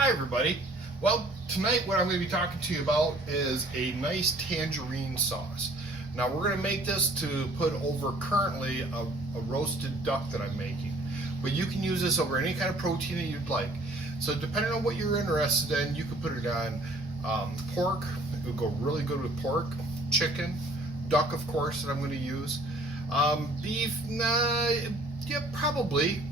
Hi everybody. Well, tonight what I'm going to be talking to you about is a nice tangerine sauce. Now we're going to make this to put over currently a roasted duck that I'm making. But you can use this over any kind of protein that you'd like. So depending on what you're interested in, you can put it on pork. It would go really good with pork, chicken, duck of course that I'm going to use. Beef, nah, yeah, probably.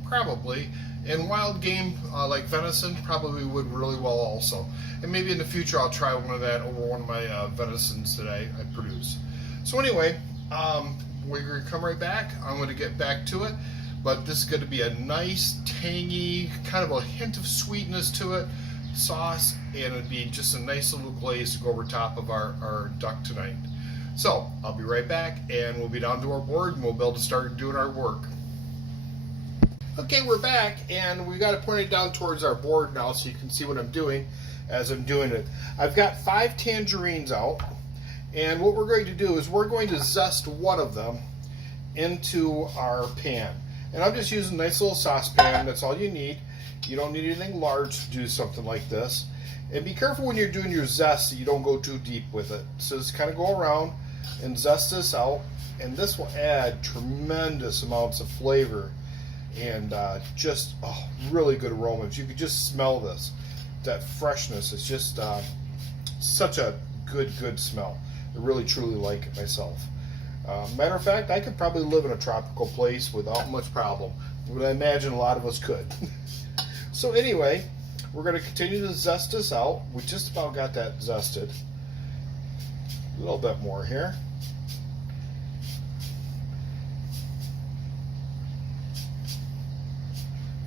And wild game like venison probably would really well also. And maybe in the future I'll try one of that over one of my venisons that I produce. So anyway, we're going to come right back. I'm going to get back to it. But this is going to be a nice, tangy, kind of a hint of sweetness to it, sauce, and it'd be just a nice little glaze to go over top of our duck tonight. So I'll be right back, and we'll be down to our board, and we'll be able to start doing our work. Okay, we're back, and we got it pointed down towards our board now so you can see what I'm doing as I'm doing it. I've got 5 tangerines out, and what we're going to do is we're going to zest one of them into our pan. And I'm just using a nice little saucepan, that's all you need. You don't need anything large to do something like this. And be careful when you're doing your zest so you don't go too deep with it. So just kind of go around and zest this out, and this will add tremendous amounts of flavor and just really good aroma. If you could just smell this, that freshness is just such a good smell. I really truly like it myself. Matter of fact, I could probably live in a tropical place without much problem. But I imagine a lot of us could. So anyway, we're going to continue to zest this out. We just about got that zested. A little bit more here.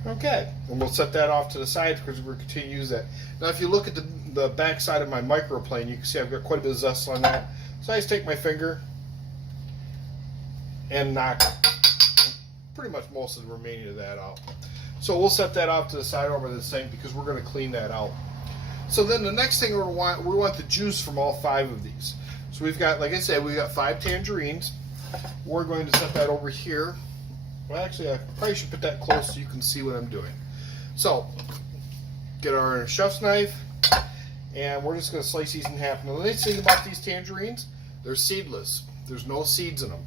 Okay, and we'll set that off to the side because we're going to continue to use that. Now if you look at the back side of my microplane, you can see I've got quite a bit of zest on that. So I just take my finger and knock pretty much most of the remaining of that out. So we'll set that off to the side over the sink because we're going to clean that out. So then the next thing we want the juice from all 5 of these. So we've got, like I said, we've got 5 tangerines. We're going to set that over here. Well, actually, I probably should put that close so you can see what I'm doing. So, get our chef's knife, and we're just going to slice these in half. Now, the nice thing about these tangerines, they're seedless. There's no seeds in them.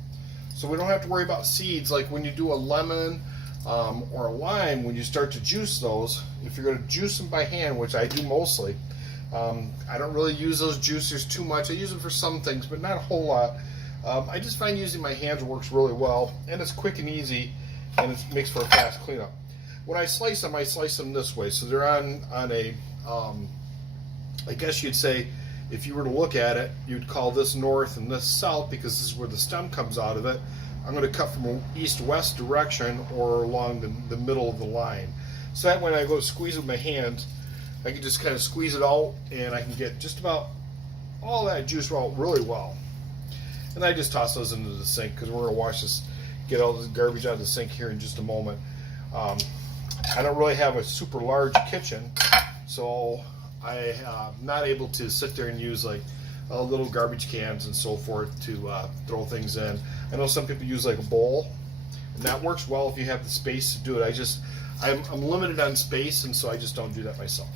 So we don't have to worry about seeds like when you do a lemon or a lime. When you start to juice those, if you're going to juice them by hand, which I do mostly, I don't really use those juicers too much. I use them for some things, but not a whole lot. I just find using my hands works really well, and it's quick and easy, and it makes for a fast cleanup. When I slice them this way, so they're on a, I guess you'd say, if you were to look at it, you'd call this north and this south because this is where the stem comes out of it. I'm going to cut from an east-west direction or along the middle of the line. So that when I go to squeeze with my hands, I can just kind of squeeze it out, and I can get just about all that juice out really well. And I just toss those into the sink because we're going to wash this, get all this garbage out of the sink here in just a moment. I don't really have a super large kitchen, so I'm not able to sit there and use like little garbage cans and so forth to throw things in. I know some people use like a bowl, and that works well if you have the space to do it. I'm limited on space, and so I just don't do that myself.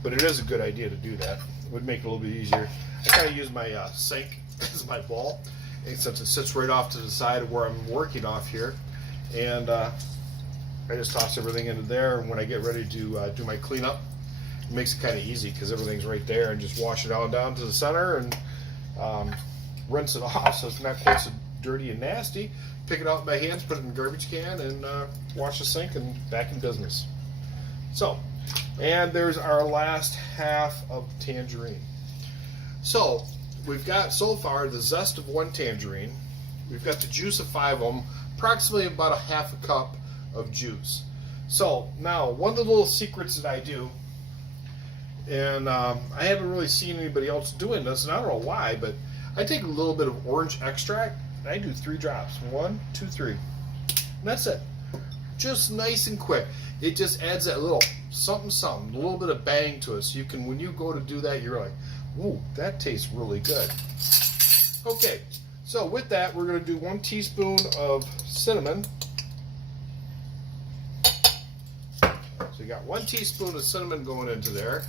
But it is a good idea to do that. It would make it a little bit easier. I kind of use my sink as my bowl, and since it sits right off to the side of where I'm working off here, and I just toss everything into there, and when I get ready to do my cleanup, it makes it kind of easy because everything's right there, and just wash it all down to the center and rinse it off so it's not quite so dirty and nasty. Pick it out with my hands, put it in the garbage can, and wash the sink and back in business. So, and there's our last half of tangerine. So we've got so far the zest of 1 tangerine. We've got the juice of 5 of them, approximately about a half a cup of juice. So now one of the little secrets that I do, and I haven't really seen anybody else doing this, and I don't know why, but I take a little bit of orange extract, and I do 3 drops. 1, 2, 3. And that's it. Just nice and quick. It just adds that little something, a little bit of bang to it. So you can, when you go to do that, you're like, ooh, that tastes really good. Okay, so with that, we're going to do 1 teaspoon of cinnamon. So you got 1 teaspoon of cinnamon going into there.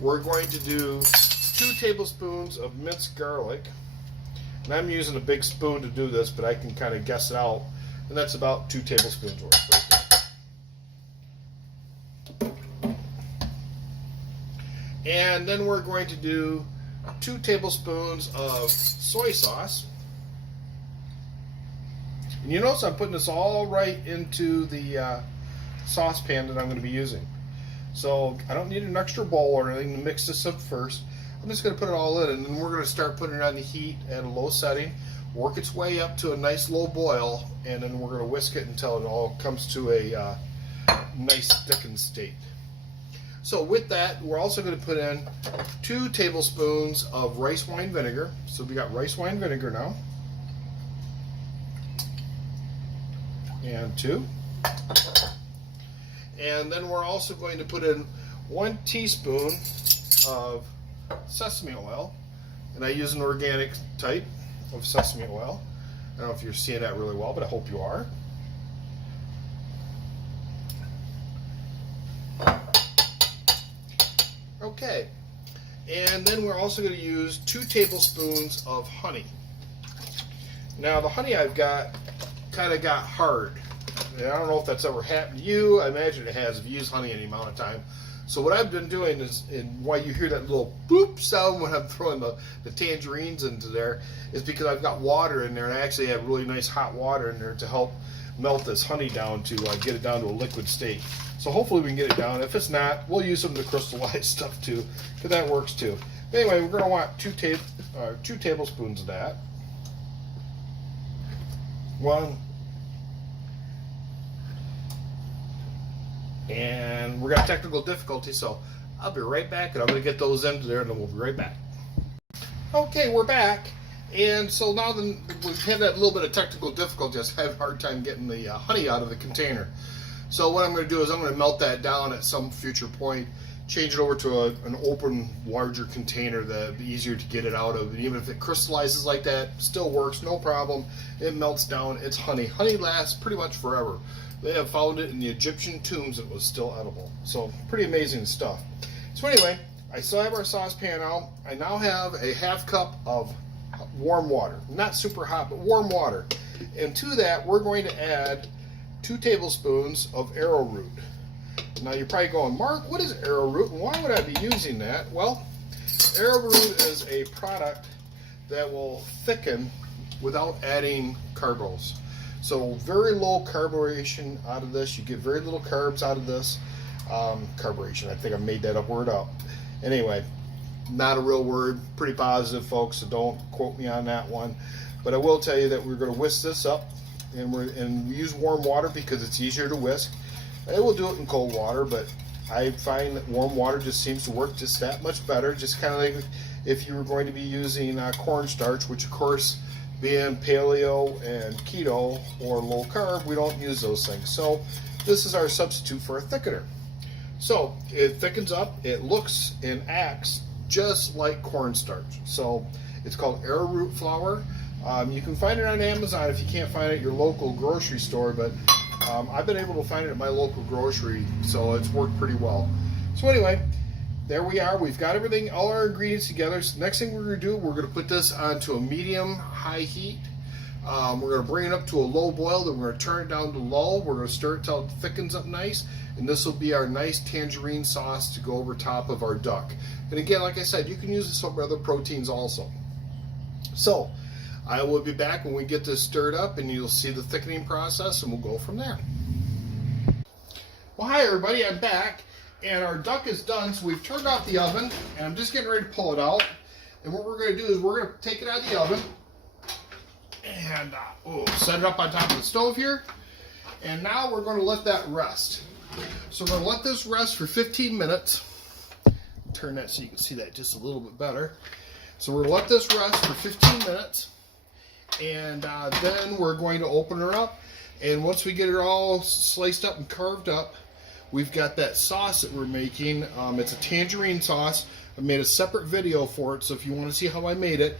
We're going to do 2 tablespoons of minced garlic. And I'm using a big spoon to do this, but I can kind of guess it out. And that's about 2 tablespoons worth right there. And then we're going to do 2 tablespoons of soy sauce. And you notice I'm putting this all right into the saucepan that I'm going to be using. So I don't need an extra bowl or anything to mix this up first. I'm just going to put it all in, and then we're going to start putting it on the heat at a low setting, work its way up to a nice low boil, and then we're going to whisk it until it all comes to a nice thickened state. So with that, we're also going to put in 2 tablespoons of rice wine vinegar. So we got rice wine vinegar now. And 2. And then we're also going to put in 1 teaspoon of sesame oil. And I use an organic type of sesame oil. I don't know if you're seeing that really well, but I hope you are. Okay, and then we're also going to use 2 tablespoons of honey. Now the honey I've got kind of got hard. And I don't know if that's ever happened to you. I imagine it has if you use honey any amount of time. So what I've been doing is, and why you hear that little boop sound when I'm throwing the tangerines into there, is because I've got water in there, and I actually have really nice hot water in there to help melt this honey down to get it down to a liquid state. So hopefully we can get it down. If it's not, we'll use some of the crystallized stuff too, because that works too. But anyway, we're going to want 2 tablespoons of that. 1. And we're got technical difficulty, so I'll be right back, and I'm going to get those into there, and then we'll be right back. Okay, we're back. And so now that we've had that little bit of technical difficulty, I have a hard time getting the honey out of the container. So what I'm going to do is I'm going to melt that down at some future point, change it over to an open, larger container that would be easier to get it out of. And even if it crystallizes like that, still works, no problem. It melts down. It's honey. Honey lasts pretty much forever. They have found it in the Egyptian tombs and it was still edible. So pretty amazing stuff. So anyway, I still have our saucepan out. I now have a 1/2 cup of warm water. Not super hot, but warm water. And to that, we're going to add 2 tablespoons of arrowroot. Now you're probably going, Mark, what is arrowroot and why would I be using that? Well, arrowroot is a product that will thicken without adding carbs. So very low carburation out of this. You get very little carbs out of this. Carburation, I think I made that word up. Anyway, not a real word. Pretty positive, folks, so don't quote me on that one. But I will tell you that we're going to whisk this up. And we use warm water because it's easier to whisk. I will do it in cold water, but I find that warm water just seems to work just that much better. Just kind of like if you were going to be using cornstarch, which of course, being paleo and keto or low carb, we don't use those things. So this is our substitute for a thickener. So it thickens up. It looks and acts just like cornstarch. So it's called arrowroot flour. You can find it on Amazon if you can't find it at your local grocery store, but I've been able to find it at my local grocery, so it's worked pretty well. So anyway, there we are. We've got everything, all our ingredients together. So next thing we're going to do, we're going to put this onto a medium-high heat. We're going to bring it up to a low boil, then we're going to turn it down to low. We're going to stir it till it thickens up nice, and this will be our nice tangerine sauce to go over top of our duck. And again, like I said, you can use this for other proteins also. So I will be back when we get this stirred up, and you'll see the thickening process, and we'll go from there. Well, hi everybody, I'm back, and our duck is done, so we've turned off the oven, and I'm just getting ready to pull it out. And what we're going to do is we're going to take it out of the oven, and set it up on top of the stove here, and now we're going to let that rest. So we're going to let this rest for 15 minutes. Turn that so you can see that just a little bit better. So we're going to let this rest for 15 minutes. And then we're going to open her up, and once we get her all sliced up and carved up, we've got that sauce that we're making. It's a tangerine sauce. I made a separate video for it, so if you want to see how I made it,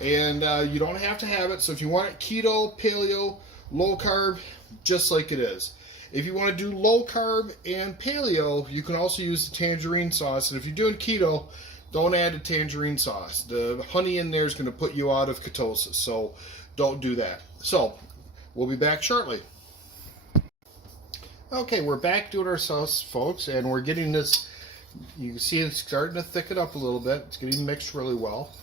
and you don't have to have it, so if you want it keto, paleo, low carb, just like it is. If you want to do low carb and paleo, you can also use the tangerine sauce. And if you're doing keto, don't add the tangerine sauce. The honey in there is going to put you out of ketosis, so don't do that. So we'll be back shortly. Okay, we're back doing our sauce, folks, and we're getting this. You can see it's starting to thicken up a little bit. It's getting mixed really well.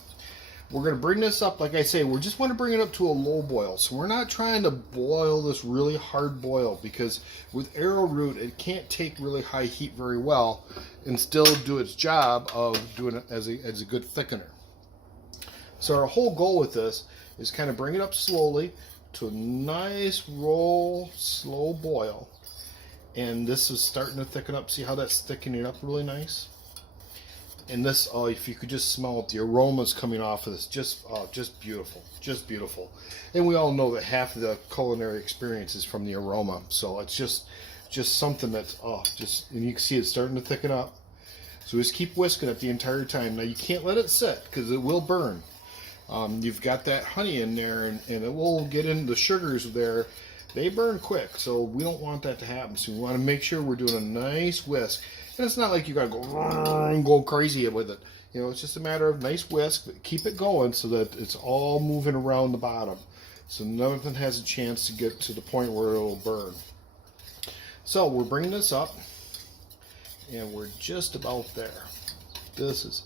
We're going to bring this up, like I say, we just want to bring it up to a low boil. So we're not trying to boil this really hard boil, because with arrowroot, it can't take really high heat very well and still do its job of doing it as a good thickener. So our whole goal with this is kind of bring it up slowly to a nice roll, slow boil. And this is starting to thicken up. See how that's thickening up really nice? And this, oh, if you could just smell it, the aromas coming off of this, just beautiful, just beautiful. And we all know that half of the culinary experience is from the aroma. So it's just something that's, and you can see it's starting to thicken up. So just keep whisking it the entire time. Now you can't let it sit, because it will burn. You've got that honey in there, and it will get into the sugars there. They burn quick, so we don't want that to happen. So we want to make sure we're doing a nice whisk. And it's not like you got to go crazy with it. You know, it's just a matter of nice whisk, but keep it going so that it's all moving around the bottom. So nothing has a chance to get to the point where it'll burn. So we're bringing this up, and we're just about there. See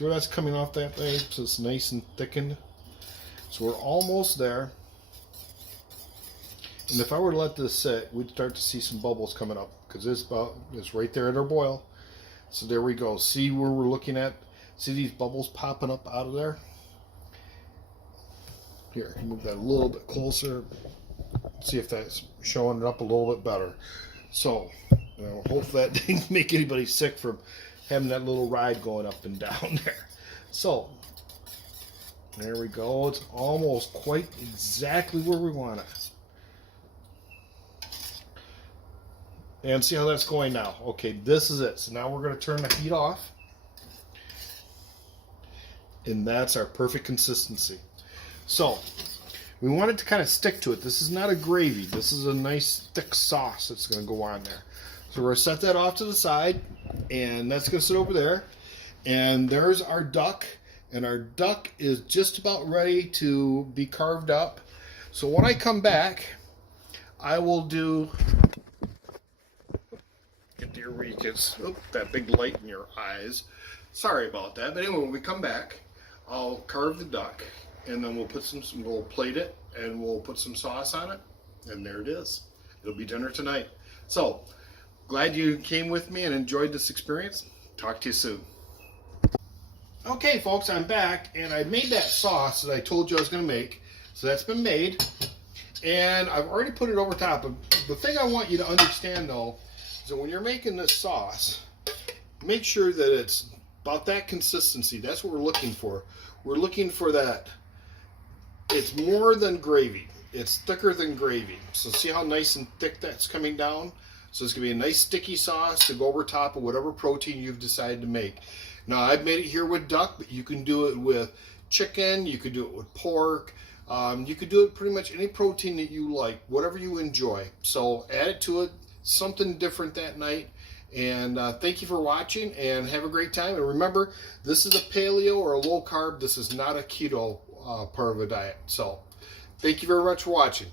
where that's coming off that way? So it's nice and thickened. So we're almost there. And if I were to let this sit, we'd start to see some bubbles coming up, because it's right there at our boil. So there we go. See where we're looking at? See these bubbles popping up out of there? Here, move that a little bit closer. See if that's showing it up a little bit better. So, hopefully that didn't make anybody sick from having that little ride going up and down there. So, there we go. It's almost quite exactly where we want it. And see how that's going now. Okay, this is it. So now we're going to turn the heat off. And that's our perfect consistency. So, we want it to kind of stick to it. This is not a gravy. This is a nice thick sauce that's going to go on there. So we're going to set that off to the side. And that's going to sit over there. And there's our duck. And our duck is just about ready to be carved up. So when I come back, I will do... where you get that big light in your eyes. Sorry about that. But anyway, when we come back, I'll carve the duck, and then we'll we'll plate it, and we'll put some sauce on it, and there it is. It'll be dinner tonight. So, glad you came with me and enjoyed this experience. Talk to you soon. Okay, folks, I'm back, and I made that sauce that I told you I was going to make. So that's been made, and I've already put it over top. But the thing I want you to understand, though, so when you're making this sauce, make sure that it's about that consistency. That's what we're looking for. We're looking for that. It's more than gravy. It's thicker than gravy. So see how nice and thick that's coming down? So it's going to be a nice sticky sauce to go over top of whatever protein you've decided to make. Now I've made it here with duck, but you can do it with chicken. You could do it with pork. You could do it pretty much any protein that you like, whatever you enjoy. So add it to it. Something different that night. And thank you for watching, and have a great time. And remember, this is a paleo or a low carb. This is not a keto part of a diet. So thank you very much for watching.